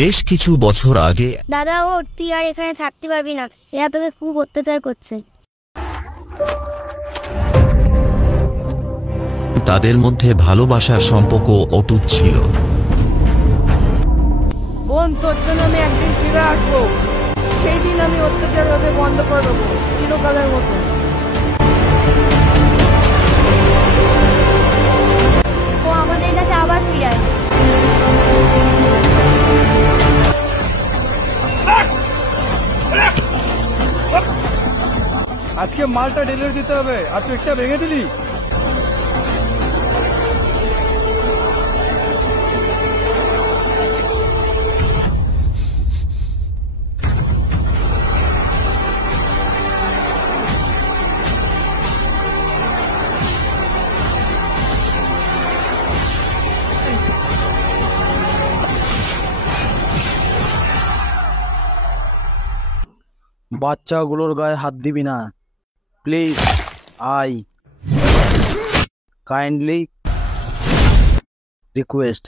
বেশ কিছু বছর আগে দাদা ও তুই আর এখানে থাকতে পারবি না, এরা তোকে খুব অত্যাচার করছে। তাদের মধ্যে ভালোবাসার সম্পর্ক অটুট ছিল। বোন, তোর জন্য আমি একদিন ফিরে আসবো, সেই দিন আমি অত্যাচার ওকে বন্ধ করে দেবো চিরকালের মতো। ও আমাদের কাছে আবার ফিরে আসে। আজকে মালটা ডেলিভারি দিতে হবে, আর তুই একটা ভেঙে দিলি। বাচ্চাগুলোর গায়ে হাত দিবি না প্লিজ। I kindly request.